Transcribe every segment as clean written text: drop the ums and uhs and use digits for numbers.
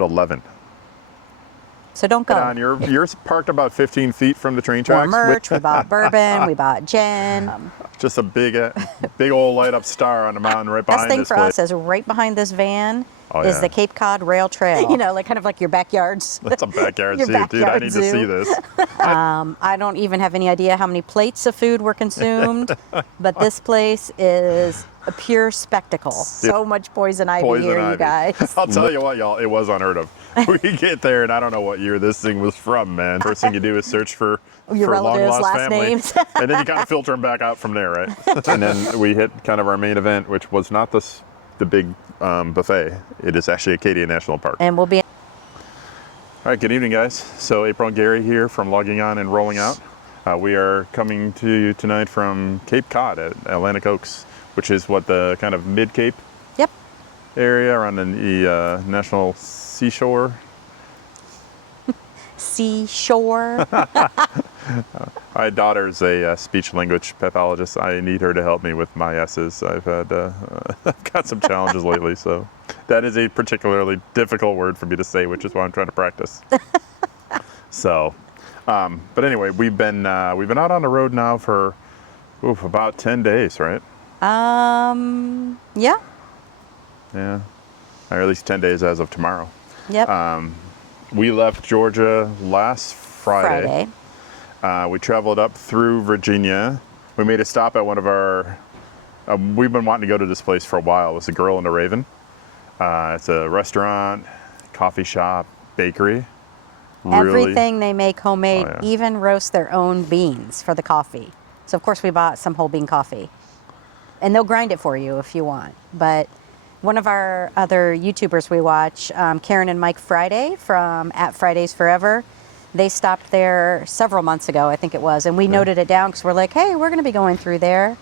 11. So don't go. And you're parked about 15 feet from the train More tracks. merch, we bought bourbon, we bought gin. Just a big old light up star on the mountain right behind Best thing this for place. us is right behind this van Oh, is yeah. the Cape Cod Rail Trail. You know, like kind of like your backyards. That's a backyard Your zoo, dude. I backyard need zoo. to see this. I don't even have any idea how many plates of food were consumed, but this place is a pure spectacle. So much poison ivy here, you guys. I'll tell you what, y'all, it was unheard of. We get there, and I don't know what year this thing was from, man. First thing you do is search for Your relatives' long-lost last family. names. And then you kind of filter them back out from there, right? And then we hit kind of our main event, which was not the big buffet. It is actually Acadia National Park. And we'll be... All right, good evening, guys. So April and Gary here from Logging On and Rolling Out. We are coming to you tonight from Cape Cod at Atlantic Oaks, which is what the kind of mid-Cape Yep. area around the National Seashore. Seashore. My daughter's a speech language pathologist. I need her to help me with my S's. I've had I've got some challenges lately, so that is a particularly difficult word for me to say, which is why I'm trying to practice. So, but anyway, we've been out on the road now for about 10 days, right? Yeah. Yeah, or at least 10 days as of tomorrow. Yep. We left Georgia last Friday. We traveled up through Virginia. We made a stop at one of our, we've been wanting to go to this place for a while. It was the Girl in the Raven. It's a restaurant, coffee shop, bakery. Everything they make homemade, Oh, yeah. even roast their own beans for the coffee. So of course we bought some whole bean coffee. And they'll grind it for you if you want. But one of our other YouTubers we watch, Karen and Mike Friday from @Fridays Forever, they stopped there several months ago, I think it was, and we noted it down because we're like, hey, we're going to be going through there.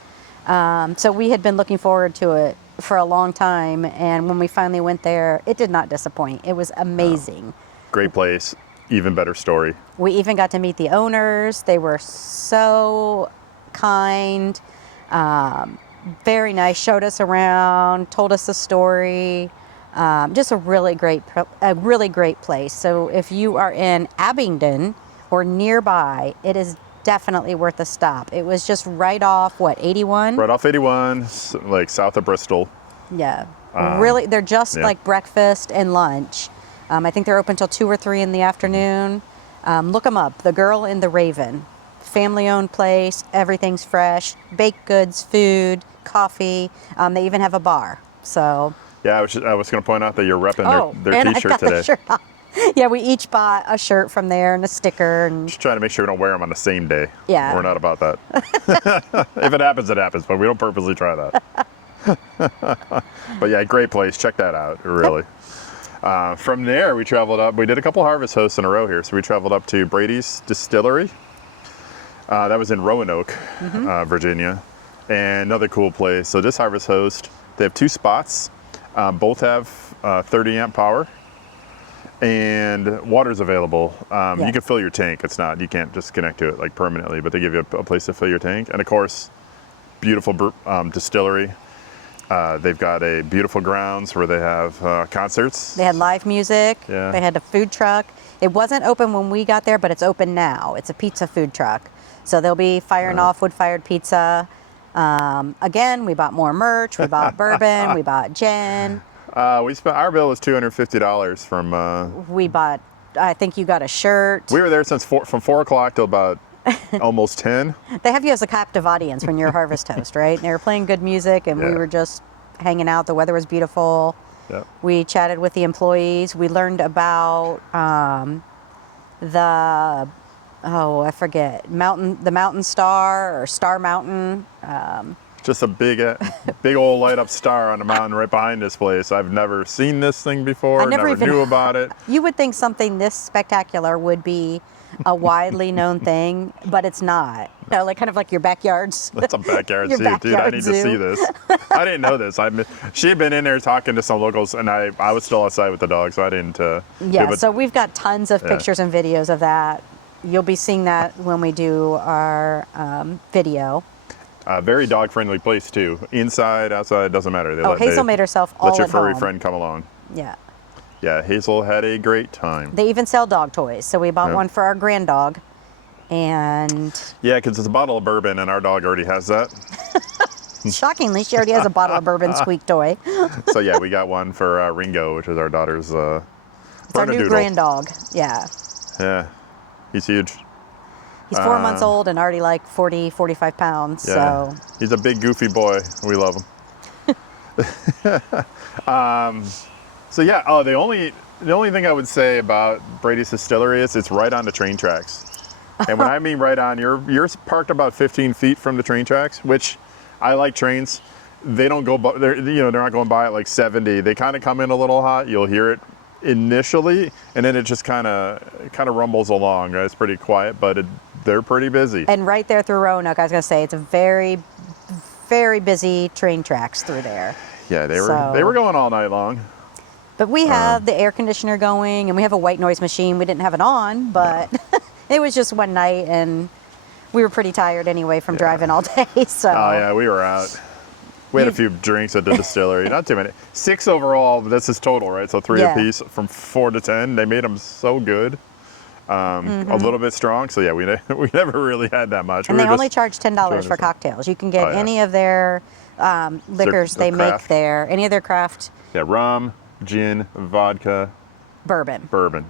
So we had been looking forward to it for a long time, and when we finally went there, it did not disappoint. It was amazing. Great place, even better story. We even got to meet the owners. They were so kind, very nice, showed us around, told us the story. Just a really great place. So if you are in Abingdon or nearby, it is definitely worth a stop. It was just right off, 81? Right off 81, like south of Bristol. Yeah. Really, they're just like breakfast and lunch. I think they're open till 2 or 3 in the afternoon. Look them up. The Girl in the Raven. Family-owned place. Everything's fresh. Baked goods, food, coffee. They even have a bar. So... Yeah, I was going to point out that you're repping their and T-shirt I got today. The shirt on. Yeah, we each bought a shirt from there and a sticker. And Just trying to make sure we don't wear them on the same day. Yeah. We're not about that. If it happens, it happens, but we don't purposely try that. But yeah, great place. Check that out, really. From there, we traveled up. We did a couple harvest hosts in a row here. So we traveled up to Brady's Distillery. That was in Roanoke, Virginia. And another cool place. So this harvest host, they have 2 spots. Both have 30 amp power, and water's available. You can fill your tank. You can't just connect to it like permanently, but they give you a place to fill your tank. And of course, beautiful distillery. They've got a beautiful grounds where they have concerts. they had live music. Yeah. They had a food truck. It wasn't open when we got there, but it's open now. It's a pizza food truck. So they'll be firing off wood-fired pizza. Again, we bought more merch. We bought bourbon. We bought gin. Our bill was $250 from. We bought. I think you got a shirt. We were there from 4 o'clock till about almost 10. They have you as a captive audience when you're a harvest host, right? And they were playing good music, and we were just hanging out. The weather was beautiful. Yep. We chatted with the employees. We learned about I forget, the Mountain Star or Star Mountain. Just a big old light up star on the mountain right behind this place. I've never seen this thing before. I never even knew about it. You would think something this spectacular would be a widely known thing, but it's not. You know, like kind of like your backyards. That's a backyard Your zoo, dude. I backyard need zoo. to see this. I didn't know this. She had been in there talking to some locals, and I was still outside with the dog, so I didn't. So we've got tons of pictures and videos of that. You'll be seeing that when we do our video. Very dog-friendly place too. Inside, outside, doesn't matter. Hazel made herself all let your at furry home. friend come along. Yeah. Yeah, Hazel had a great time. They even sell dog toys. So we bought Yeah. one for our grand dog. And Yeah, because it's a bottle of bourbon, and our dog already has that. shockingly, she already has a bottle of bourbon squeak toy. So yeah, we got one for Ringo, which is our daughter's It's our new Bernedoodle. grand dog. Yeah. Yeah, he's huge. He's 4 months old and already like 40, 45 pounds. Yeah, So he's a big goofy boy. We love him. So yeah, the only thing I would say about Brady's Distillery is it's right on the train tracks. And when I mean right on, you're parked about 15 feet from the train tracks, which I like trains. They don't go, they're not going by at like 70. They kind of come in a little hot. You'll hear it initially, and then it just kind of rumbles along. It's pretty quiet, but they're pretty busy. and right there through Roanoke, I was gonna say it's a very, very busy train tracks through there. Yeah, they were going all night long. But we have the air conditioner going, and we have a white noise machine. We didn't have it on, but it was just one night, and we were pretty tired anyway from driving all day. So Oh yeah, we were out. We had a few drinks at the distillery, not too many. 6 overall, but this is total, right? So 3 Yeah. apiece from 4 to 10. They made them so good, a little bit strong. So yeah, we never really had that much. and We they were only just charge $10 enjoying for ourselves. cocktails. You can get Oh, yeah. any of their liquors their they make craft. there, any of their craft Yeah, rum, gin, vodka, bourbon, bourbon.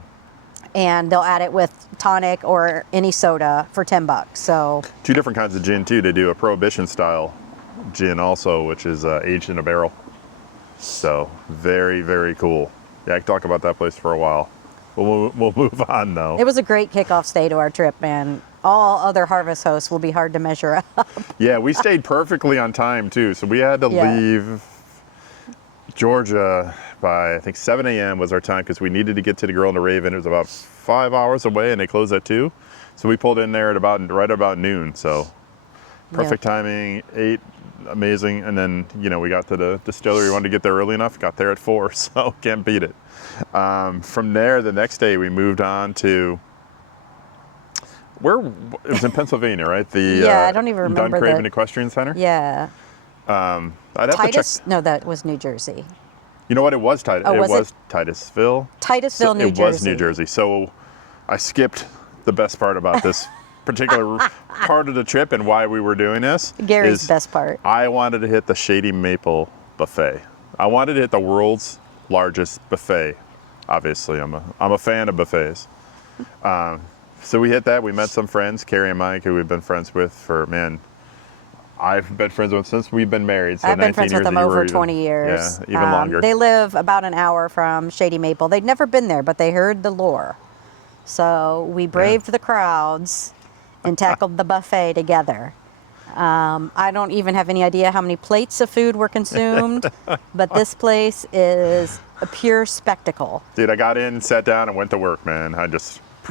and they'll add it with tonic or any soda for $10. So 2 different kinds of gin too. They do a prohibition style gin also, which is aged in a barrel. So very, very cool. Yeah, I can talk about that place for a while. We'll move on though. it was a great kickoff stay to our trip, man. All other harvest hosts will be hard to measure up. Yeah, we stayed perfectly on time too. So we had to Yeah. leave Georgia by I think 7 a.m. was our time because we needed to get to the Girl in the Raven. It was about 5 hours away, and they closed at 2. So we pulled in there at right about noon. So perfect timing, ate amazing, and then we got to the distillery. We wanted to get there early enough. Got there at 4, so can't beat it. From there, the next day we moved on to it was in Pennsylvania, right? The Yeah, I don't even remember Duncraven the- Equestrian Center. Yeah. I'd have to check. Titus? No, that was New Jersey. You know what? It was Titus. Oh, was it? was Titusville. Titusville, New Jersey. It was New Jersey. So I skipped the best part about this particular part of the trip and why we were doing this. Gary's is best part. I wanted to hit the Shady Maple buffet. I wanted to hit the world's largest buffet. Obviously, I'm a fan of buffets. So we hit that. We met some friends, Carrie and Mike, who we've been friends with for, I've been friends with since we've been married. So I've been 19 friends with years, them and you were over even- 20 years. Yeah, even longer. They live about an hour from Shady Maple. They'd never been there, but they heard the lore. So we braved the crowds and tackled the buffet together. I don't even have any idea how many plates of food were consumed, but this place is a pure spectacle. Dude, I got in, sat down, and went to work, man.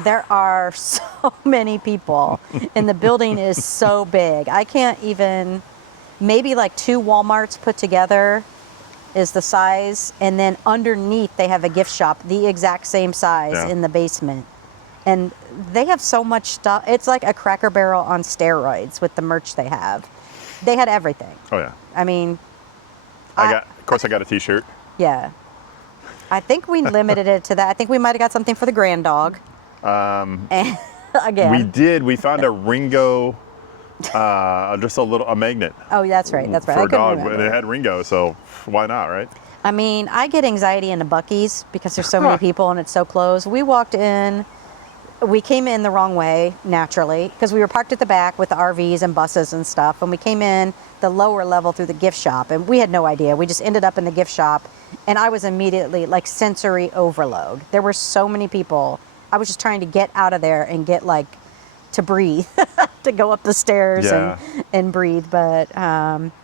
There are so many people, and the building is so big. I can't even, maybe like 2 Walmarts put together is the size, and then underneath they have a gift shop, the exact same size in the basement. And they have so much stuff. It's like a Cracker Barrel on steroids with the merch they have. They had everything. Oh yeah. I mean, Of course, I got a T-shirt. yeah. I think we limited it to that. I think we might have got something for the grand dog. And again. We did. We found a Ringo, just a magnet Oh, that's right. That's right. for I a couldn't dog, remember. and it had Ringo, so why not, right? I mean, I get anxiety in the Buc-ee's because there's so many people and it's so close. We walked in, we came in the wrong way, naturally, because we were parked at the back with the RVs and buses and stuff, and we came in the lower level through the gift shop, and we had no idea. We just ended up in the gift shop, and I was immediately like sensory overload. There were so many people. I was just trying to get out of there and get like to breathe, to go up the stairs and breathe. But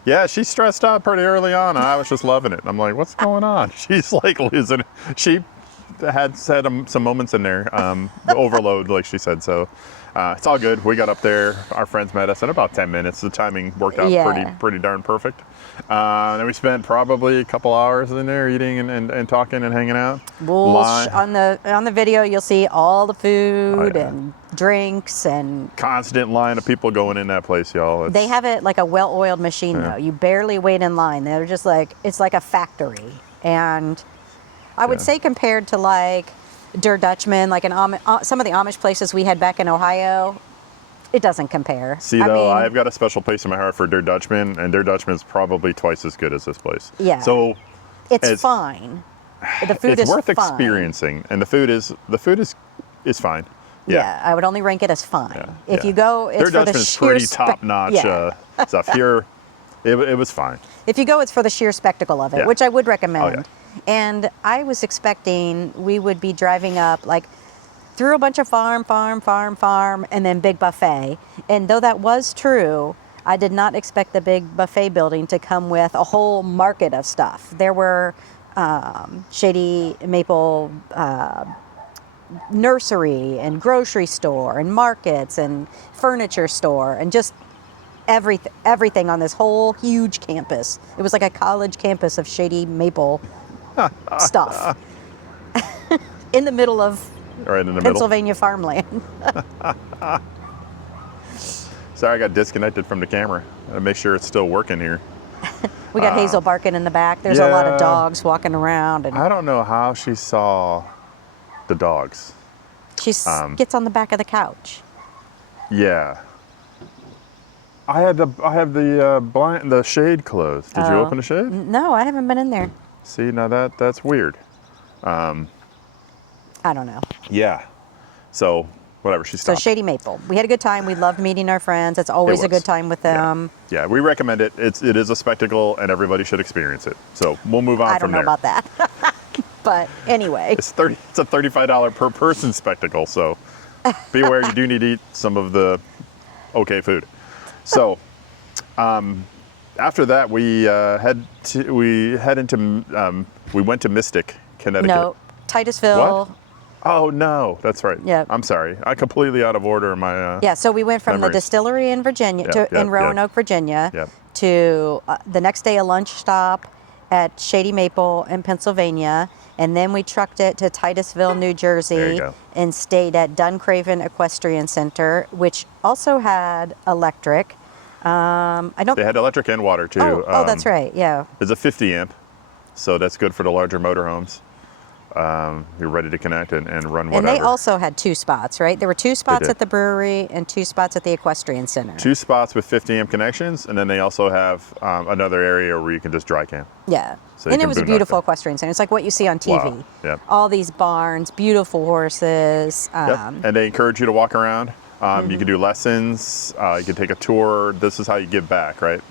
Yeah, she stressed out pretty early on. I was just loving it. I'm like, what's going on? She's like losing it. She had some moments in there, the overload, like she said. So it's all good. We got up there. Our friends met us in about 10 minutes. The timing worked out pretty darn perfect. Then we spent probably a couple hours in there eating and talking and hanging out. on the video, you'll see all the food and drinks and Constant line of people going in that place, y'all. they have it like a well-oiled machine though. You barely wait in line. They're just like, it's like a factory. And I would say compared to like Der Dutchman, like some of the Amish places we had back in Ohio, it doesn't compare. See, though, I've got a special place in my heart for Der Dutchman, and Der Dutchman is probably twice as good as this place. Yeah. So it's fine. The food it's is worth fine. experiencing, and the food is fine. Yeah, I would only rank it as fine. Yeah, If you go, it's Der for the Dutchman is sheer pretty top-notch stuff. Here, it was fine. If you go, it's for the sheer spectacle of it, which I would recommend. Oh, yeah. And I was expecting we would be driving up like through a bunch of farm, and then big buffet. And though that was true, I did not expect the big buffet building to come with a whole market of stuff. There were Shady Maple nursery and grocery store and markets and furniture store and just everything on this whole huge campus. It was like a college campus of Shady Maple stuff in the middle of Pennsylvania farmland. Sorry, I got disconnected from the camera. I make sure it's still working here. We got Hazel barking in the back. There's a lot of dogs walking around. And I don't know how she saw the dogs. She gets on the back of the couch. Yeah. I have the shade closed. Did you open the shade? No, I haven't been in there. See, now that's weird. I don't know. Yeah. So whatever, she stopped. So Shady Maple. We had a good time. We loved meeting our friends. It's always a good time with them. Yeah, we recommend it. It is a spectacle, and everybody should experience it. So we'll move on from there. I don't know about that. But anyway. It's a $35 per person spectacle, so be aware you do need to eat some of the okay food. So after that, we went to Mystic, Connecticut. No, Titusville. What? Oh no, that's right. Yep. I'm sorry. I completely out of order in my Yeah, so we went from memories. the distillery in Virginia in Roanoke, Virginia, Yep. to the next day a lunch stop at Shady Maple in Pennsylvania, and then we trucked it to Titusville, New Jersey, and stayed at Duncraven Equestrian Center, which also had electric. They had electric and water too. Oh, that's right. Yeah. It's a 50 amp, so that's good for the larger motorhomes. You're ready to connect and run whatever. And they also had 2 spots, right? There were 2 spots at the brewery and 2 spots at the Equestrian Center. 2 spots with 50 amp connections, and then they also have another area where you can just dry camp. Yeah. So and it was a beautiful equestrian center. It's like what you see on TV. Wow. Yep. All these barns, beautiful horses. Yep. And they encourage you to walk around. You can do lessons. You can take a tour. This is how you give back, right?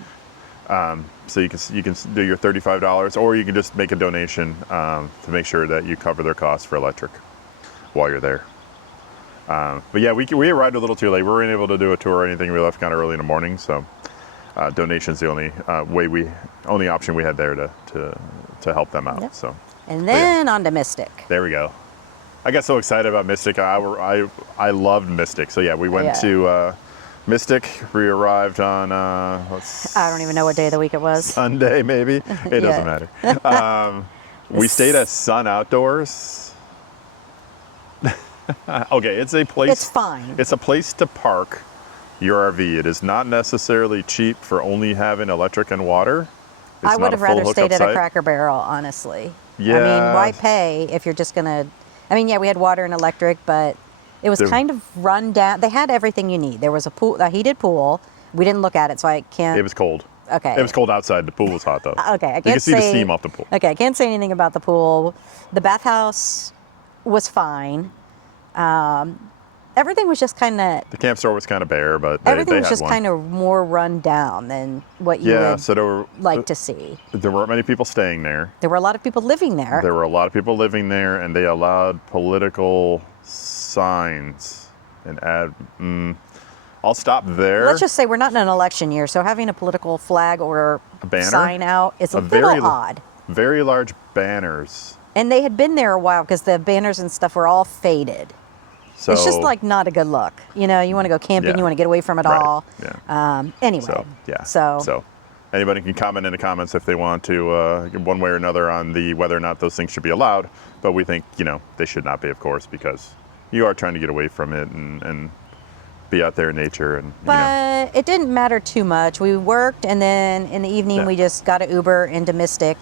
So you can do your $35, or you can just make a donation to make sure that you cover their costs for electric while you're there. But yeah, we arrived a little too late. We weren't able to do a tour or anything. We left kind of early in the morning, so donation's the only option we had there to help them out. Yep. So. And then on to Mystic. There we go. I got so excited about Mystic. I loved Mystic. So yeah, we went to Mystic. We arrived on I don't even know what day of the week it was. Sunday, maybe. It doesn't matter. We stayed at Sun Outdoors. Okay, it's a place. It's fine. It's a place to park your RV. It is not necessarily cheap for only having electric and water. I would have rather stayed at a Cracker Barrel, honestly. Yeah. I mean, why pay if you're just gonna? I mean, yeah, we had water and electric, but it was kind of run down. They had everything you need. There was a heated pool. We didn't look at it, so I can't. It was cold. Okay. It was cold outside. The pool was hot, though. Okay, I can't you can see the steam off the pool. Okay, I can't say anything about the pool. The bathhouse was fine. Everything was just kind of. The camp store was kind of bare, but everything was just kind of more run down than what you would like to see. There weren't many people staying there. There were a lot of people living there. There were a lot of people living there, and they allowed political signs and I'll stop there. Let's just say we're not in an election year, so having a political flag or a banner, sign out is a little odd. Very large banners. And they had been there a while because the banners and stuff were all faded. So it's just like not a good look. You know, you want to go camping, you want to get away from it all. Yeah. Anyway. So anybody can comment in the comments if they want to, one way or another, on whether or not those things should be allowed. But we think, they should not be, of course, because you are trying to get away from it and be out there in nature. But it didn't matter too much. We worked, and then in the evening we just got an Uber into Mystic.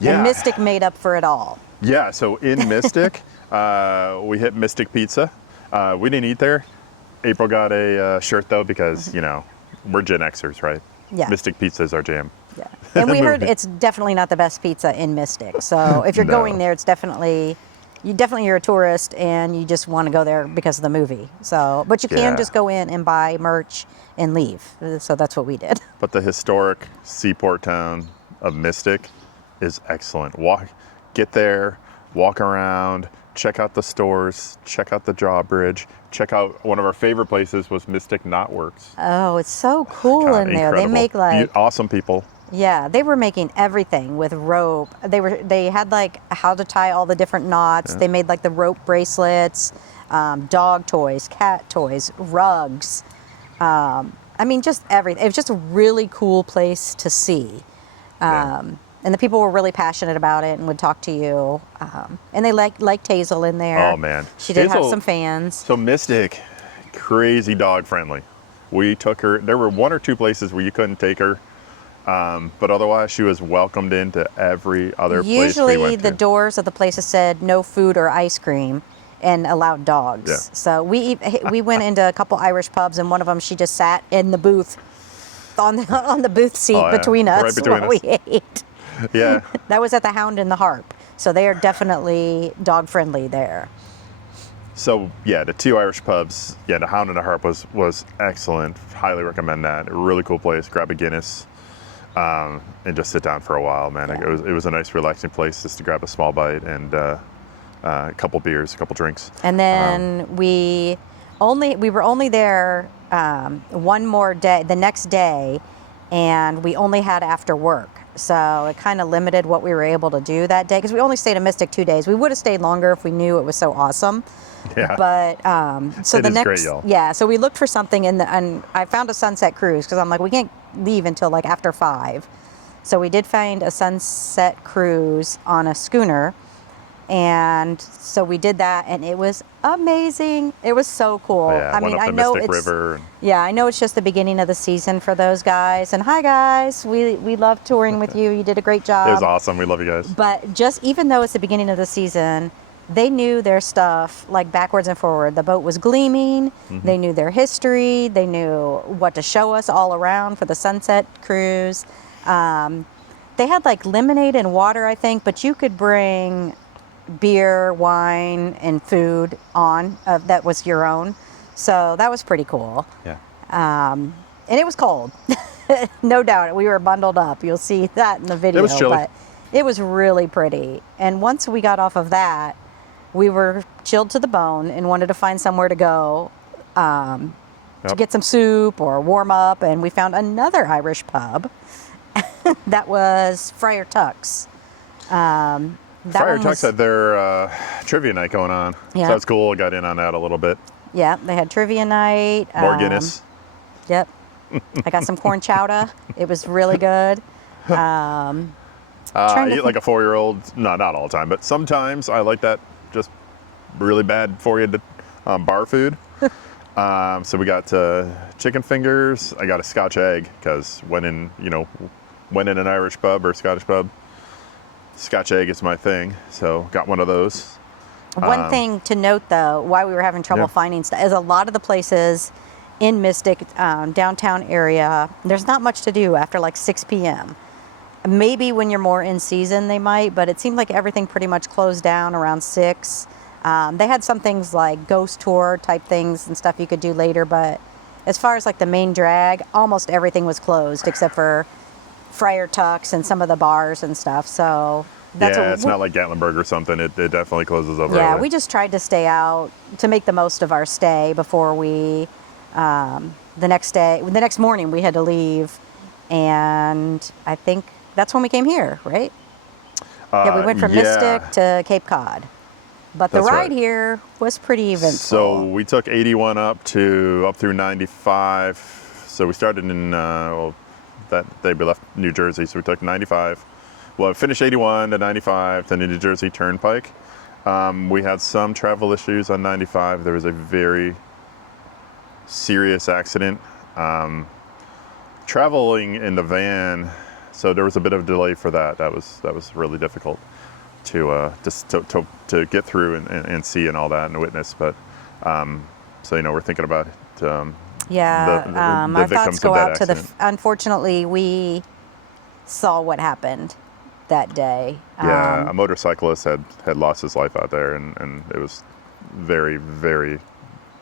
Yeah. And Mystic made up for it all. Yeah, so in Mystic, we hit Mystic Pizza. We didn't eat there. April got a shirt though because, you know, we're Gen Xers, right? Yeah. Mystic Pizza is our jam. Yeah. And we heard it's definitely not the best pizza in Mystic. So if you're No. going there, it's definitely you're a tourist and you just want to go there because of the movie. So, but you can Yeah. just go in and buy merch and leave. So that's what we did. But the historic seaport town of Mystic is excellent. Get there, walk around, check out the stores, check out the drawbridge, check out one of our favorite places was Mystic Knotworks. Oh, it's so cool God, in there. They incredible. make like Awesome people. yeah, they were making everything with rope. They had like how to tie all the different knots. Yeah. They made like the rope bracelets, dog toys, cat toys, rugs. I mean, just everything. It was just a really cool place to see. Yeah. And the people were really passionate about it and would talk to you. And they liked Hazel in there. Oh, man. She did have Hazel- some fans. So Mystic, crazy dog friendly. We took her, there were one or two places where you couldn't take her, but otherwise she was welcomed into every other place we Usually went the to. doors of the places said no food or ice cream and allowed dogs. Yeah. So we went into a couple Irish pubs and one of them she just sat in the booth on the booth seat Oh, yeah. between us Right between while we us. ate. Yeah, That was at the Hound and the Harp. So they are definitely dog friendly there. so yeah, the two Irish pubs, yeah, the Hound and the Harp was excellent. Highly recommend that. A really cool place. Grab a Guinness and just sit down for a while, man. Yeah. It was a nice relaxing place just to grab a small bite and a couple beers, a couple drinks. And then we were only there one more day, the next day, and we only had after work. So it kind of limited what we were able to do that day because we only stayed in Mystic 2 days. We would have stayed longer if we knew it was so awesome. Yeah. But so It the is next, great, y'all. yeah. So we looked for something and I found a sunset cruise because I'm like, we can't leave until like after 5. So we did find a sunset cruise on a schooner. And so we did that and it was amazing. It was so cool. Yeah, I went mean, up I the know Mystic it's River. yeah, I know it's just the beginning of the season for those guys. And hi guys, we love touring with you. You did a great job. It was awesome. We love you guys. But just even though it's the beginning of the season, they knew their stuff like backwards and forward. The boat was gleaming. Mm-hmm. They knew their history. They knew what to show us all around for the sunset cruise. They had like lemonade and water, I think, but you could bring beer, wine, and food on that was your own. So that was pretty cool. Yeah. And it was cold. No doubt. We were bundled up. You'll see that in the video. It was chilly. But it was really pretty. And once we got off of that, we were chilled to the bone and wanted to find somewhere to go to Yep. get some soup or warm up. And we found another Irish pub that was Friar Tuck's. That Friar one Tuck's was- had their trivia night going on. Yeah. So that's cool. Got in on that a little bit. Yeah, they had trivia night. More Guinness. Yep. I got some corn chowder. It was really good. Trying I to eat like a 4-year-old. No, not all the time, but sometimes I like that just really bad for you bar food. So we got chicken fingers. I got a Scotch egg because when in an Irish pub or Scottish pub, Scotch egg is my thing. So got one of those. One thing to note, though, why we were having trouble Yeah. finding stuff is a lot of the places in Mystic downtown area, there's not much to do after like 6 p.m. Maybe when you're more in season they might, but it seemed like everything pretty much closed down around 6. They had some things like ghost tour type things and stuff you could do later, but as far as like the main drag, almost everything was closed except for Friar Tuck's and some of the bars and stuff. So that's Yeah, what it's not like Gatlinburg or something. It definitely closes over. yeah, early. we just tried to stay out to make the most of our stay before we, the next morning we had to leave. And I think that's when we came here, right? Yeah, we went from yeah. Mystic to Cape Cod. But the That's ride right. here was pretty eventful. So we took 81 up through 95. So we started in that day we left New Jersey. So we took 95. Well, we finished 81 to 95 to the New Jersey Turnpike. We had some travel issues on 95. There was a very serious accident. Traveling in the van, so there was a bit of delay for that. That was really difficult. just to get through and see and all that and witness. But so we're thinking about Yeah, the our victims thoughts go of that out to the. accident. Unfortunately, we saw what happened that day. Yeah, a motorcyclist had lost his life out there, and it was very, very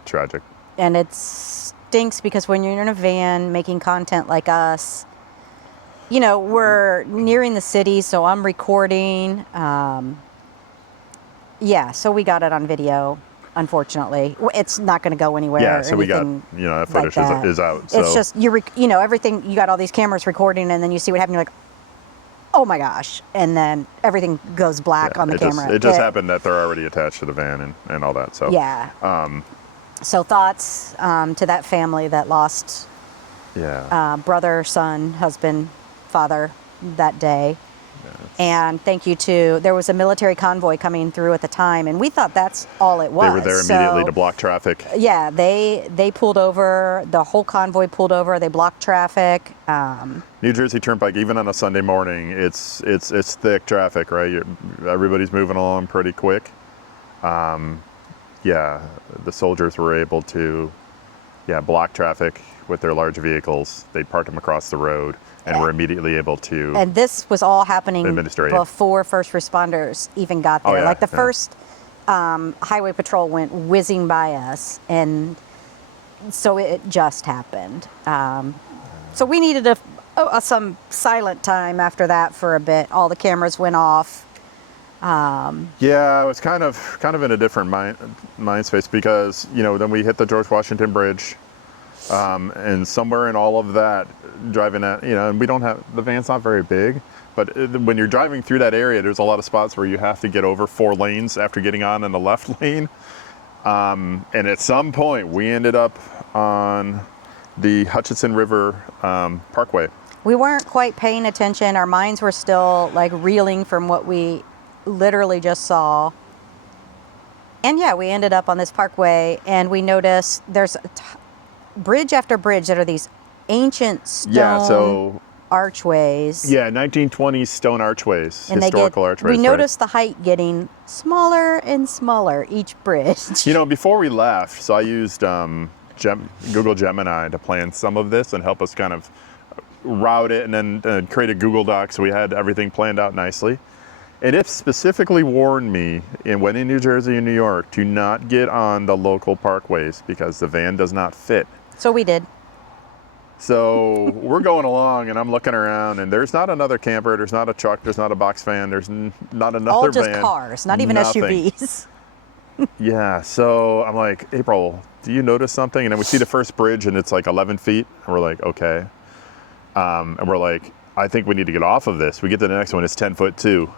tragic. And it stinks because when you're in a van making content like us, we're nearing the city, so I'm recording. So we got it on video. Unfortunately, it's not going to go anywhere. Yeah, so we got that footage is out. So. It's just everything. You got all these cameras recording, and then you see what happened. You're like, oh my gosh, and then everything goes black on the camera. It just happened that they're already attached to the van and all that. So yeah. So thoughts to that family that lost brother, son, husband, father that day. And thank you to, there was a military convoy coming through at the time, and we thought that's all it was. They were there immediately to block traffic. Yeah, they pulled over, the whole convoy pulled over, they blocked traffic. New Jersey Turnpike, even on a Sunday morning, it's thick traffic, right? Everybody's moving along pretty quick. The soldiers were able to block traffic with their large vehicles. They parked them across the road and were immediately able to. And this was all happening before first responders even got there. The first highway patrol went whizzing by us, and so it just happened. So we needed some silent time after that for a bit. All the cameras went off. I was kind of in a different mind space because then we hit the George Washington Bridge, and somewhere in all of that, driving at and we don't have, the van's not very big, but when you're driving through that area, there's a lot of spots where you have to get over 4 lanes after getting on in the left lane, and at some point we ended up on the Hutchinson River Parkway. We weren't quite paying attention. Our minds were still like reeling from what we literally just saw. And we ended up on this parkway, and we noticed there's bridge after bridge that are these ancient stone archways. 1920s stone archways, and historical archways. We noticed the height getting smaller and smaller each bridge. Before we left, so I used Google Gemini to plan some of this and help us kind of route it, and then create a Google Doc so we had everything planned out nicely. And it specifically warned me, when in New Jersey and New York, to not get on the local parkways because the van does not fit. So we did. So we're going along, and I'm looking around, and there's not another camper, there's not a truck, there's not a box van, there's not another all just van. Cars, not even nothing. SUVs. So I'm like, April, do you notice something? And then we see the first bridge, and it's like 11 feet, and we're like, okay. And we're like, I think we need to get off of this. We get to the next one, it's 10 foot 2.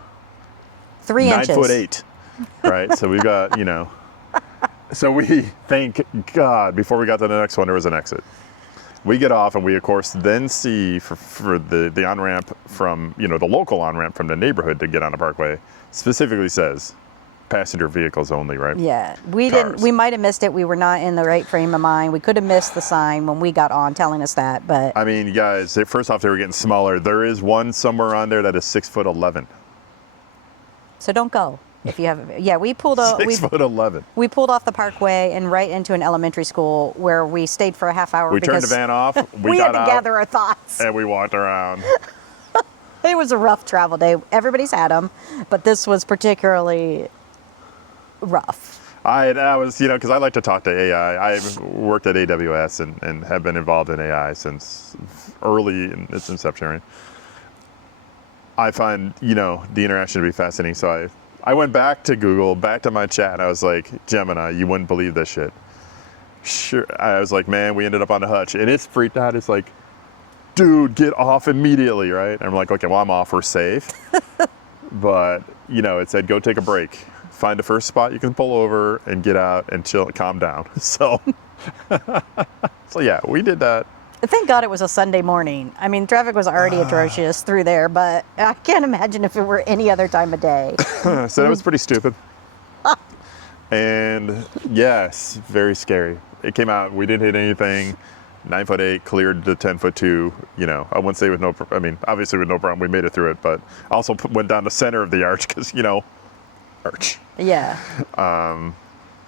3 inches. 9'8", right? So we've got, so we thank God before we got to the next one, there was an exit. We get off, and we of course then see for the on-ramp from, the local on-ramp from the neighborhood to get on a parkway specifically says passenger vehicles only, right? Yeah, we might have missed it. We were not in the right frame of mind. We could have missed the sign when we got on telling us that, but. I mean, guys, first off, they were getting smaller. There is one somewhere on there that is 6'11". So don't go if you have. We pulled off. 6'11". We pulled off the parkway and right into an elementary school where we stayed for a half hour. We turned the van off. We got had to gather our thoughts, and we walked around. It was a rough travel day. Everybody's had them, but this was particularly rough. I was, because I like to talk to AI. I worked at AWS and have been involved in AI since early in its inception. Right? I find, the interaction to be fascinating. So I went back to Google, back to my chat, and I was like, Gemini, you wouldn't believe this shit. Sure. I was like, man, we ended up on the hutch. And it's freaked out. It's like, dude, get off immediately, right? And I'm like, okay, well, I'm off. We're safe. But, it said, go take a break. Find the first spot you can pull over and get out and chill, calm down. So, we did that. Thank God it was a Sunday morning. I mean, traffic was already atrocious through there, but I can't imagine if it were any other time of day. So that was pretty stupid. And yes, very scary. It came out, we didn't hit anything. 9'8", cleared the 10'2". You know, I wouldn't say with no. I mean, obviously with no problem, we made it through it. But also went down the center of the arch because arch. Yeah.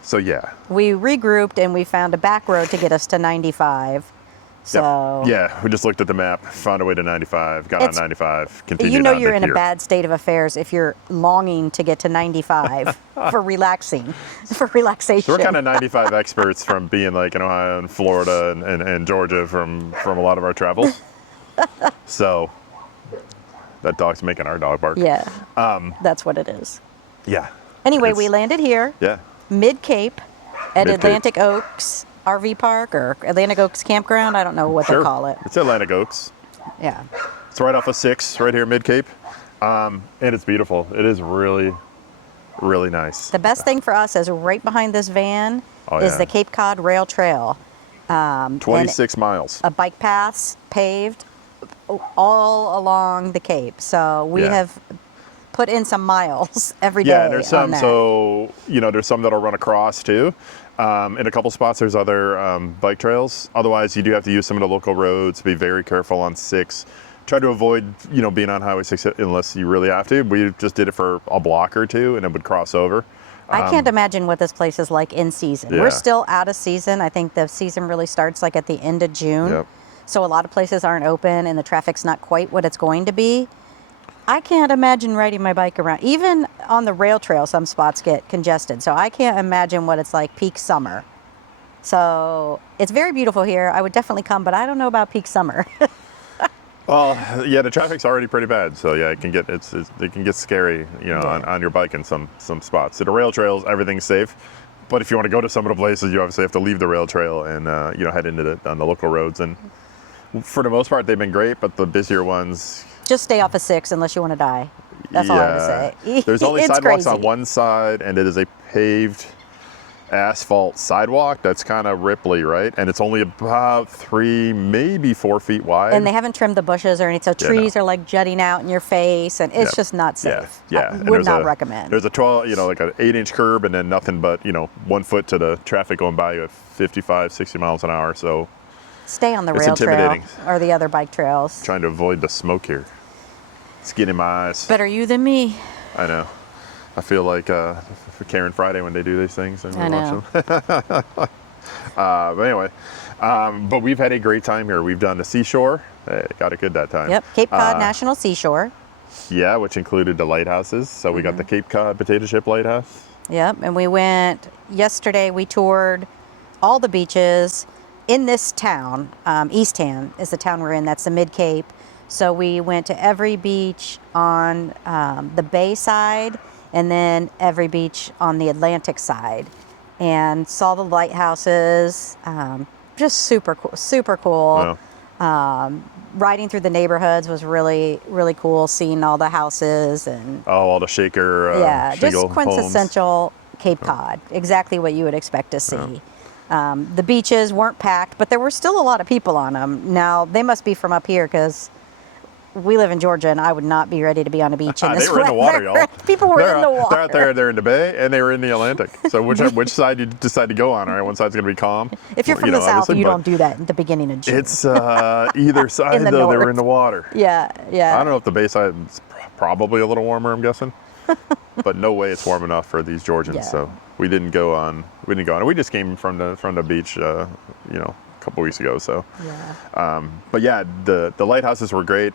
So yeah. We regrouped and we found a back road to get us to 95. So Yep. Yeah, we just looked at the map, found a way to 95, got on 95, continued you know on you're to in here. a bad state of affairs if you're longing to get to 95 for relaxation. So we're kind of 95 experts from being like in Ohio and Florida and Georgia from a lot of our travels. So that dog's making our dog bark. Yeah, that's what it is. Yeah. Anyway, It's- we landed here, Yeah. mid-Cape, at Mid-Cape. Atlantic Oaks RV Park or Atlantic Oaks Campground. I don't know what they call it. It's Atlantic Oaks. Yeah. It's right off of 6, right here, mid-Cape. And it's beautiful. It is really, really nice. The best thing for us is right behind this van is yeah. the Cape Cod Rail Trail. 26 miles. A bike paths paved all along the Cape. So we Yeah. have put in some miles every day. Yeah, and there's some, on that. so, there's some that'll run across too. In a couple spots, there's other bike trails. Otherwise, you do have to use some of the local roads. Be very careful on 6. Try to avoid, being on Highway 6 unless you really have to. We just did it for a block or two, and it would cross over. I can't imagine what this place is like in season. Yeah. We're still out of season. I think the season really starts like at the end of June. Yep. So a lot of places aren't open and the traffic's not quite what it's going to be. I can't imagine riding my bike around. Even on the rail trail, some spots get congested. So I can't imagine what it's like peak summer. So it's very beautiful here. I would definitely come, but I don't know about peak summer. Well, yeah, the traffic's already pretty bad. So yeah, it can get scary, on your bike in some spots. So the rail trails, everything's safe. But if you want to go to some of the places, you obviously have to leave the rail trail and head into on the local roads. And for the most part, they've been great. But the busier ones. Just stay off of 6 unless you want to die. That's all I have to say. There's only It's sidewalks crazy. on one side, and it is a paved asphalt sidewalk that's kind of ripply, right? And it's only about 3, maybe 4 feet wide. And they haven't trimmed the bushes or anything, so trees are like jutting out in your face, and it's just not safe. Yeah. I And would there's not recommend. There's a 12, like an 8-inch curb, and then nothing but 1 foot to the traffic going by you at 55, 60 miles an hour. So Stay on the it's rail trail intimidating. or the other bike trails. trying to avoid the smoke here. It's getting in my eyes. Better you than me. I know. I feel like Karen Friday when they do these things. I know. But anyway, but we've had a great time here. We've done the Seashore. Got it good that time. Yep, Cape Cod National Seashore. Yeah, which included the lighthouses. So we got the Cape Cod Potato Chip Lighthouse. Yep, and we went yesterday. We toured all the beaches in this town. Eastham is the town we're in. That's the Mid Cape. So we went to every beach on the bay side, and then every beach on the Atlantic side, and saw the lighthouses. Just super cool. Super cool. Wow. Riding through the neighborhoods was really, really cool. Seeing all the houses and All the shaker just shingle quintessential Cape Cod. Exactly what you would expect to see. The beaches weren't packed, but there were still a lot of people on them. Now they must be from up here because we live in Georgia, and I would not be ready to be on a beach in this They were in the water, weather. y'all. People were in the water. They're out there. They're in the bay, and they were in the Atlantic. So which side you decide to go on? All right, one side's going to be calm. If you're from the south, obviously, you but don't do that at the beginning of June. It's either side, the though. They were north. in the water. Yeah. I don't know if the bay side is probably a little warmer, I'm guessing. But no way it's warm enough for these Georgians. Yeah. So we didn't go on. We just came from the beach, a couple weeks ago. So, Yeah. but yeah, the lighthouses were great.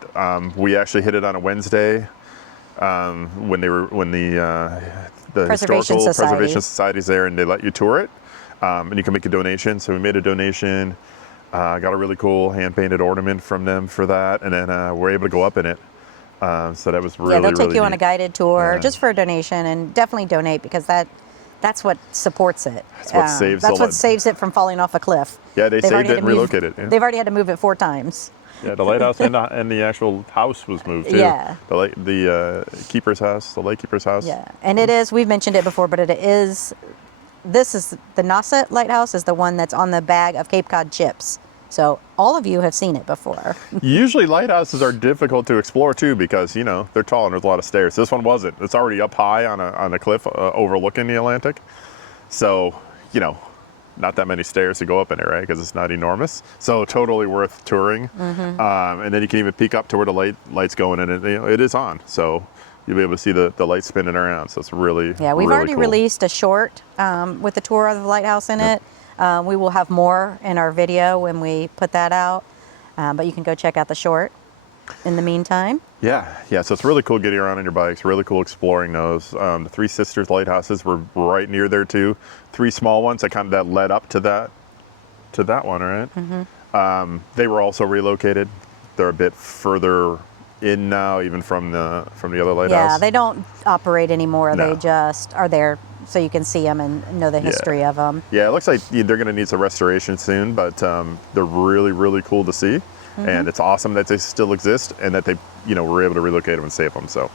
We actually hit it on a Wednesday when the Preservation historical Society. preservation society's there, and they let you tour it, and you can make a donation. So we made a donation. Got a really cool hand painted ornament from them for that, and then we're able to go up in it. So that was really, they'll take really you on a neat. guided tour Yeah. just for a donation, and definitely donate because that's what supports it. That's what saves That's the what li- saves it from falling off a cliff. Yeah, they They've saved already it had and to move- relocated it. Yeah. They've already had to move it 4 times. Yeah, the lighthouse and the actual house was moved too. Yeah. The keeper's house, the lightkeeper's house. Yeah, and it is. We've mentioned it before, but it is. This is the Nauset Lighthouse is the one that's on the bag of Cape Cod chips. So all of you have seen it before. Usually lighthouses are difficult to explore too because they're tall and there's a lot of stairs. This one wasn't. It's already up high on a cliff overlooking the Atlantic. So not that many stairs to go up in it, right? Because it's not enormous. So totally worth touring. And then you can even peek up to where the light's going, and it is on. So you'll be able to see the light spinning around. So it's really Yeah, we've really already cool. released a short with the tour of the lighthouse in it. We will have more in our video when we put that out. But you can go check out the short in the meantime. Yeah. So it's really cool getting around on your bikes. Really cool exploring those. The Three Sisters lighthouses were right near there too. 3 small ones that led up to that one, right? They were also relocated. They're a bit further in now, even from the other lighthouse. Yeah, they don't operate anymore. No. They just are there so you can see them and know the history of them. Yeah, it looks like they're going to need some restoration soon, but they're really, really cool to see. And it's awesome that they still exist and that they, were able to relocate them and save them. So,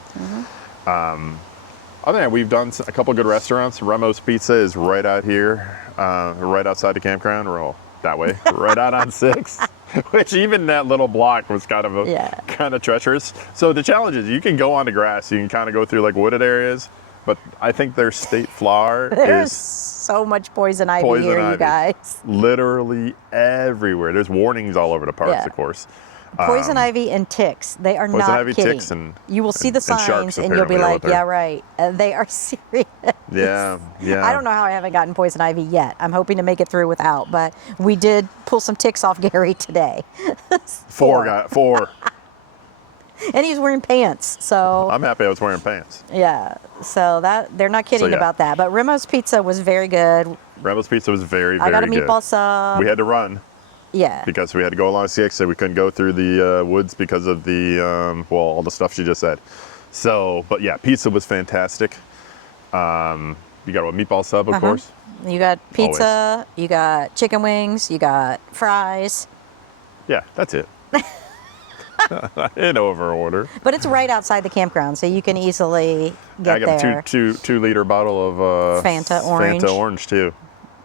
other than that, we've done a couple good restaurants. Remo's Pizza is right out here, right outside the campground. We're all that way, right out on 6, which even that little block was kind of treacherous. So the challenge is you can go on the grass, you can kind of go through like wooded areas, but I think their state flower There's is so much poison ivy here, you guys. literally everywhere. There's warnings all over the parks, of course. Poison ivy and ticks. They are Poison not ivy, kidding. ticks, and you will see the sharks, signs and you'll be apparently, are like, out there. yeah, right. They are serious. Yeah. I don't know how I haven't gotten poison ivy yet. I'm hoping to make it through without, but we did pull some ticks off Gary today. 4. And he's wearing pants, so I'm happy I was wearing pants. yeah. So that they're not kidding yeah. about that. But Remo's Pizza was very good. Remo's Pizza was very, very I got a good. meatball sub. We had to run Yeah. because we had to go along 6, so we couldn't go through the woods because of the, all the stuff she just said. So, but yeah, pizza was fantastic. You got a meatball sub, of course. You got pizza, you got chicken wings, you got fries. Yeah, that's it. In over order. But it's right outside the campground, so you can easily get I got there. a 2-liter bottle of Fanta orange. Fanta orange too.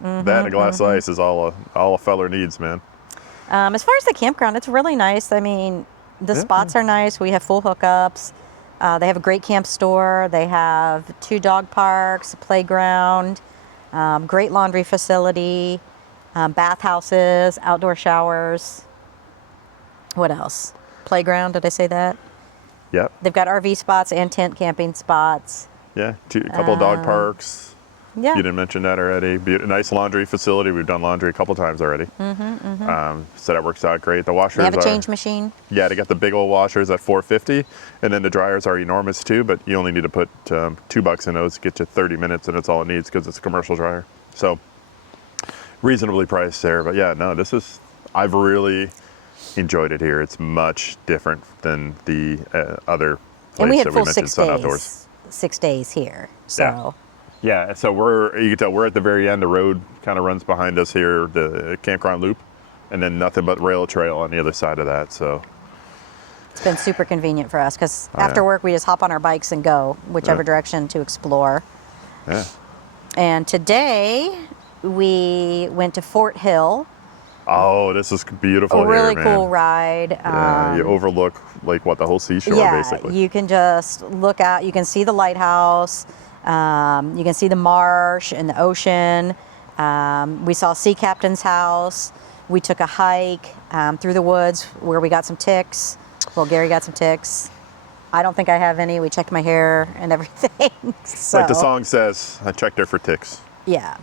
That and a glass of ice is all a feller needs, man. As far as the campground, it's really nice. I mean, the spots are nice. We have full hookups. They have a great camp store. They have 2 dog parks, a playground, great laundry facility, bathhouses, outdoor showers. What else? Playground, did I say that? Yep. They've got RV spots and tent camping spots. Yeah. A couple dog parks. Yeah. You didn't mention that already. A nice laundry facility. We've done laundry a couple times already. So that works out great. The washers They have a change machine. Yeah, they got the big old washers at $4.50, and then the dryers are enormous too. But you only need to put $2 in those to get you 30 minutes, and it's all it needs because it's a commercial dryer. So reasonably priced there. But yeah, no, I've really enjoyed it here. It's much different than the other place And we had that full we mentioned, 6 Sun days. Outdoors. 6 days here. So Yeah, so you can tell we're at the very end. The road kind of runs behind us here, the campground loop, and then nothing but rail trail on the other side of that. So it's been super convenient for us because after work we just hop on our bikes and go whichever direction to explore. yeah. And today we went to Fort Hill. Oh, this is beautiful A really here, man. cool ride. Yeah, you overlook the whole seashore, basically. You can just look out. You can see the lighthouse. You can see the marsh and the ocean. We saw Sea Captain's house. We took a hike through the woods where we got some ticks. Well, Gary got some ticks. I don't think I have any. We checked my hair and everything. So, Like the song says, I checked there for ticks. yeah.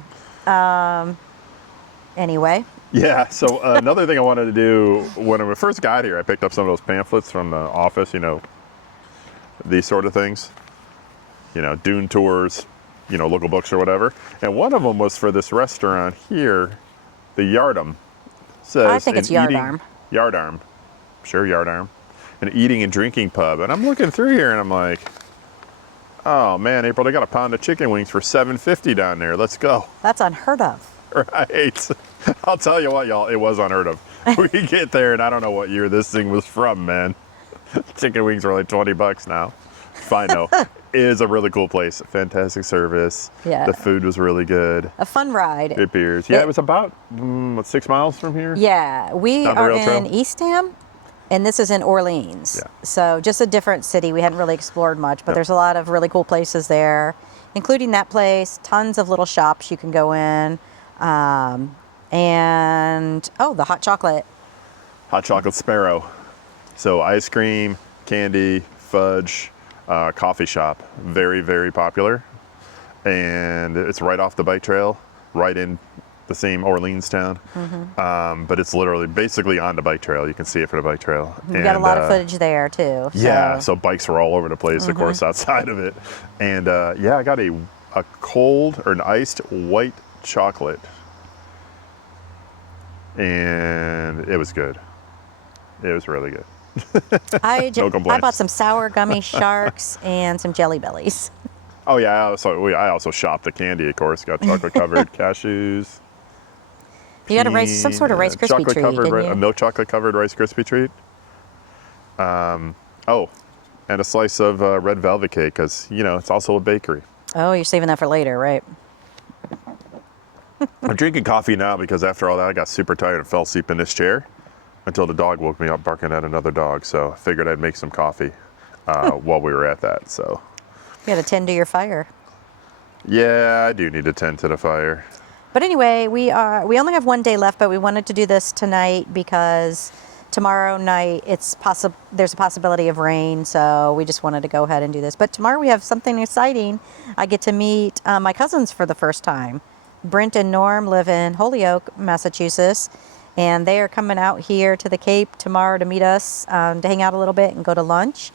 Anyway. Yeah, so another thing I wanted to do, when I first got here, I picked up some of those pamphlets from the office, these sort of things. Dune tours, local books or whatever. And one of them was for this restaurant here, the Yardarm. Says I think it's Yardarm. Yardarm. Sure, Yardarm. An eating and drinking pub. And I'm looking through here and I'm like, oh man, April, they got a pound of chicken wings for $7.50 down there. Let's go. That's unheard of. Right. I'll tell you what, y'all, it was unheard of. We get there and I don't know what year this thing was from, man. Chicken wings are like $20 now. Fine though. It is a really cool place. Fantastic service. Yeah. The food was really good. A fun ride. Great beers. Yeah, it was about 6 miles from here. Yeah, we Down the are rail trail? in Eastham, and this is in Orleans. Yeah. So just a different city. We hadn't really explored much, but there's a lot of really cool places there, including that place. Tons of little shops you can go in. And oh, the hot chocolate. Hot chocolate Sparrow. So ice cream, candy, fudge, coffee shop. Very, very popular. And it's right off the bike trail, right in the same Orleans town. But it's literally basically on the bike trail. You can see it from the bike trail. We got a lot of footage there too. Yeah, so bikes were all over the place, of course, outside of it. And yeah, I got a cold or an iced white chocolate. And it was good. It was really good. I No complaints. bought some sour gummy sharks and some jelly bellies. Oh yeah, I also shopped the candy, of course. Got chocolate covered cashews. You got some sort of Rice Krispie chocolate treat, covered, didn't you? a milk chocolate covered Rice Krispie treat. Oh, and a slice of red velvet cake, because it's also a bakery. Oh, you're saving that for later, right? I'm drinking coffee now because after all that, I got super tired and fell asleep in this chair until the dog woke me up barking at another dog. So I figured I'd make some coffee while we were at that. So You got to tend to your fire. yeah, I do need to tend to the fire. But anyway, we only have one day left, but we wanted to do this tonight because tomorrow night there's a possibility of rain, so we just wanted to go ahead and do this. But tomorrow we have something exciting. I get to meet my cousins for the first time. Brent and Norm live in Holyoke, Massachusetts, and they are coming out here to the Cape tomorrow to meet us, to hang out a little bit and go to lunch.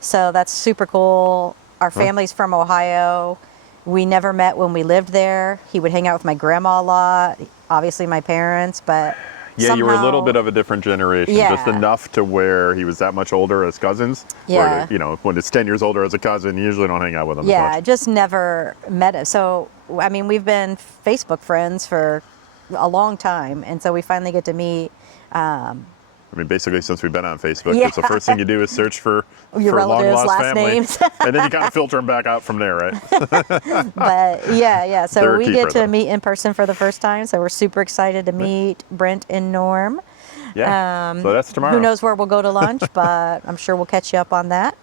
So that's super cool. Our family's from Ohio. We never met when we lived there. He would hang out with my grandma a lot, obviously my parents, but Yeah, you were a little somehow- bit of a different generation, Yeah. just enough to where he was that much older as cousins. Yeah. Where, when it's 10 years older as a cousin, you usually don't hang out with them Yeah, as I much. just never met him. So, I mean, we've been Facebook friends for a long time, and so we finally get to meet. I mean, basically, since we've been on Facebook, Yeah. it's the first thing you do is search for Your relatives' long-lost last family. names. And then you kind of filter them back out from there, right? But yeah. So They're a we keeper, get to though. meet in person for the first time. So we're super excited to meet Brent and Norm. Yeah, so that's tomorrow. Who knows where we'll go to lunch, but I'm sure we'll catch you up on that.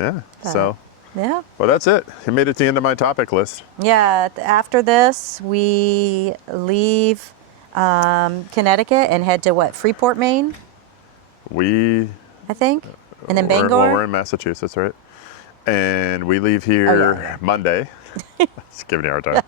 Yeah, so, Yeah. well, that's it. You made it to the end of my topic list. Yeah, after this, we leave Connecticut and head to what, Freeport, Maine, We I think? And then Well, Bangor? we're in Massachusetts, right? And we leave here Monday. Just giving you a hard time.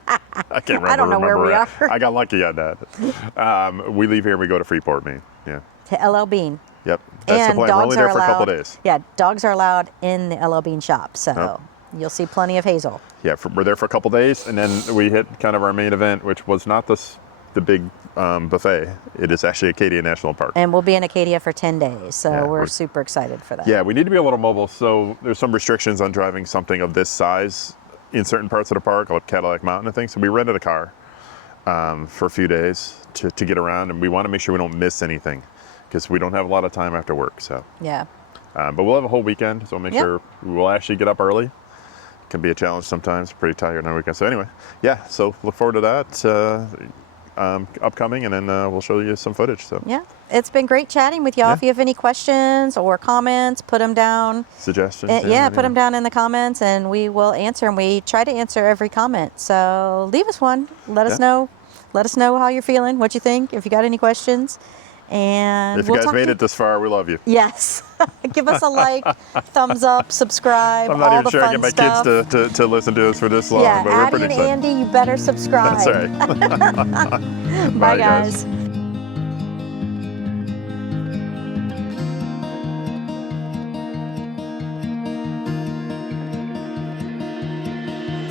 I can't remember. I don't know where we are. I got lucky on that. We leave here and we go to Freeport, Maine. Yeah. To LL Bean. Yep. That's the And plan. We're only dogs there are for a couple allowed. days. Yeah, dogs are allowed in the LL Bean shop, so you'll see plenty of Hazel. Yeah, we're there for a couple days, and then we hit kind of our main event, which was not the big buffet. It is actually Acadia National Park. And we'll be in Acadia for 10 days, so Yeah, we're we're- super excited for that. Yeah, we need to be a little mobile, so there's some restrictions on driving something of this size in certain parts of the park, like Cadillac Mountain and things. So we rented a car for a few days to get around, and we want to make sure we don't miss anything because we don't have a lot of time after work. So, Yeah. but we'll have a whole weekend, so we'll make Yep. sure we will actually get up early. Can be a challenge sometimes. Pretty tired on the weekend. So anyway, yeah. So look forward to that upcoming, and then we'll show you some footage. So Yeah. It's been great chatting with y'all. Yeah. If you have any questions or comments, put them down. suggestions. Yeah, put them down in the comments and we will answer them. We try to answer every comment. So leave us one. Let us Yeah. know. Let us know how you're feeling, what you think, if you got any questions. And If you we'll guys talk made to- it this far, we love you. Yes. Give us a like, thumbs up, subscribe, I'm all not even the sure I fun get my stuff. kids to listen to us for this long, Yeah, but we're Addie pretty and excited. Andy, you better subscribe. That's right. Bye, guys.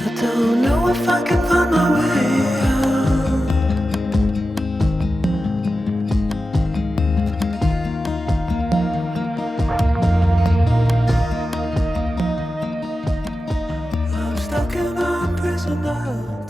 I don't know if I can find my way out. I'm stuck in a prison now.